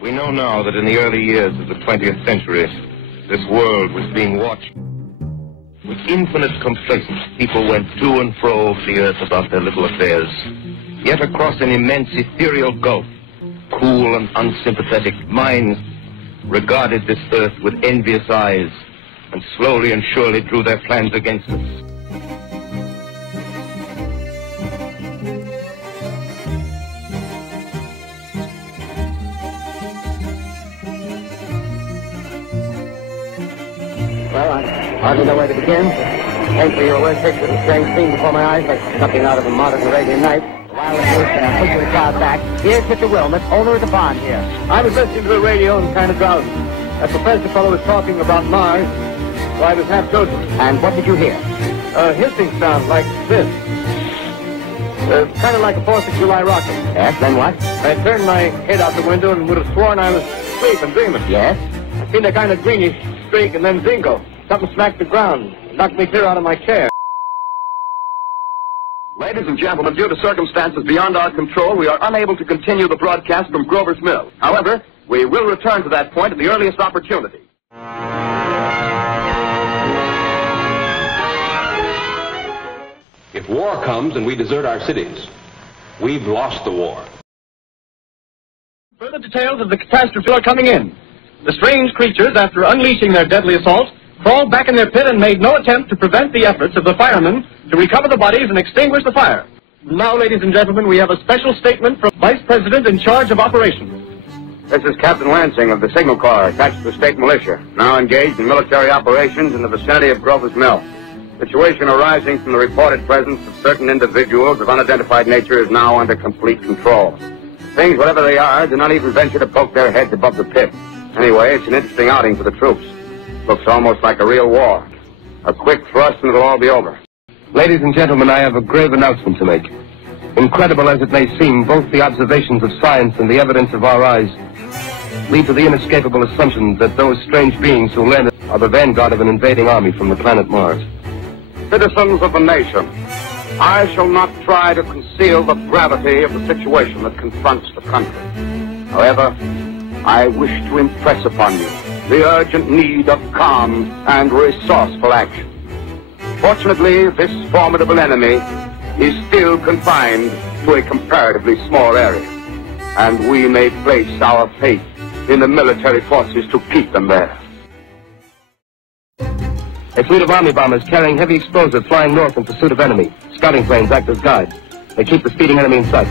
We know now that in the early years of the 20th century, this world was being watched. With infinite complacence, people went to and fro over the earth about their little affairs. Yet across an immense ethereal gulf, cool and unsympathetic minds regarded this earth with envious eyes and slowly and surely drew their plans against us. Well, I hardly know where to begin. Thankfully, your word picture the strange scene before my eyes like something out of a modern Arabian Night. While it was, and I push the crowd back. Here's Mr. Wilmot, owner of the barn here. I was listening to the radio and kind of drowsy. That professor fellow was talking about Mars, so I was half chosen. And what did you hear? Hissing sound like this. Kind of like a 4th of July rocket. Yes, then what? I turned my head out the window and would have sworn I was asleep and dreaming. Yes? I seen a kind of greenish streak and then zingo. Something smacked the ground. Knocked me clear out of my chair. Ladies and gentlemen, due to circumstances beyond our control, we are unable to continue the broadcast from Grover's Mill. However, we will return to that point at the earliest opportunity. If war comes and we desert our cities, we've lost the war. Further details of the catastrophe are coming in. The strange creatures, after unleashing their deadly assault, crawled back in their pit and made no attempt to prevent the efforts of the firemen to recover the bodies and extinguish the fire. Now, ladies and gentlemen, we have a special statement from Vice President in charge of operations. This is Captain Lansing of the Signal Corps, attached to the state militia, now engaged in military operations in the vicinity of Grover's Mill. Situation arising from the reported presence of certain individuals of unidentified nature is now under complete control. Things, whatever they are, do not even venture to poke their heads above the pit. Anyway, it's an interesting outing for the troops. Looks almost like a real war. A quick thrust and it'll all be over. Ladies and gentlemen, I have a grave announcement to make. Incredible as it may seem, both the observations of science and the evidence of our eyes lead to the inescapable assumption that those strange beings who landed are the vanguard of an invading army from the planet Mars. Citizens of the nation, I shall not try to conceal the gravity of the situation that confronts the country. However, I wish to impress upon you the urgent need of calm and resourceful action. Fortunately, this formidable enemy is still confined to a comparatively small area, and we may place our faith in the military forces to keep them there. A fleet of army bombers carrying heavy explosives flying north in pursuit of enemy. Scouting planes act as guides. They keep the speeding enemy in sight.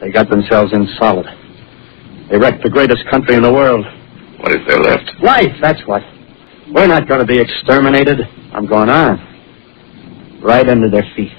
They got themselves in solid. They wrecked the greatest country in the world. What is there left? Life, that's what. We're not going to be exterminated. I'm going on. Right under their feet.